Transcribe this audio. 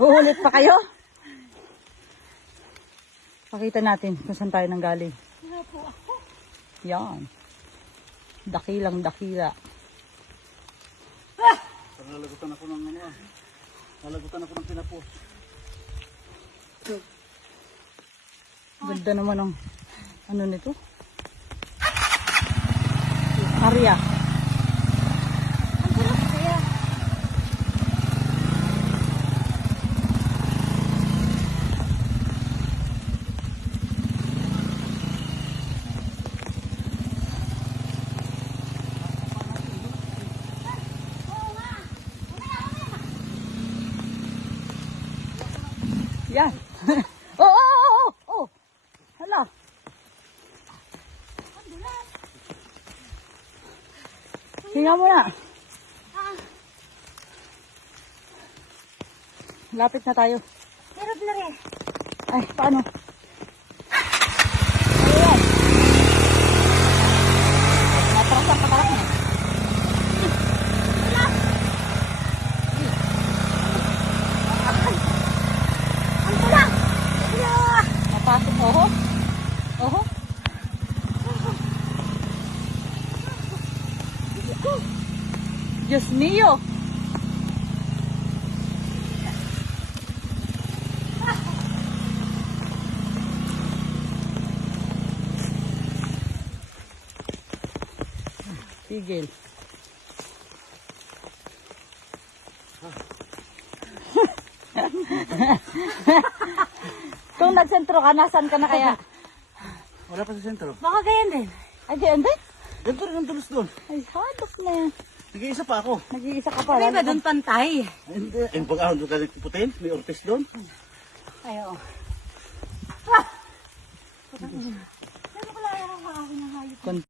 Uulit pa kayo? Pakita natin kung saan tayo nanggaling. Yan. Dakilang dakila. Nalagutan ako ng ano. Nalagutan ako ng pinapos. Ganda naman ang ano nito. Area. Ang sarap kaya. Yan. Oh. Hala. Hinga mo na. Lapit na tayo. Pero blare. Ay, paano? Ayan. Natras ang patarap niya. Ang tulang. Napasok. Oho. Oho. Diyos mio. Tigil. Kung nagsentro ka, nasan ka na kaya? Wala pa sa sentro. Baka ganyan din. Ay, di, hindi. Ganito rin ang tulos doon. Ay, hadok na yan. Nag-iisa pa ako. Nag-iisa ka pa. May ba doon pantay? Hindi. Yung pag-ahon doon ka putin, may orpes doon. Ay, oo. Ano pala yung akin ng hayop?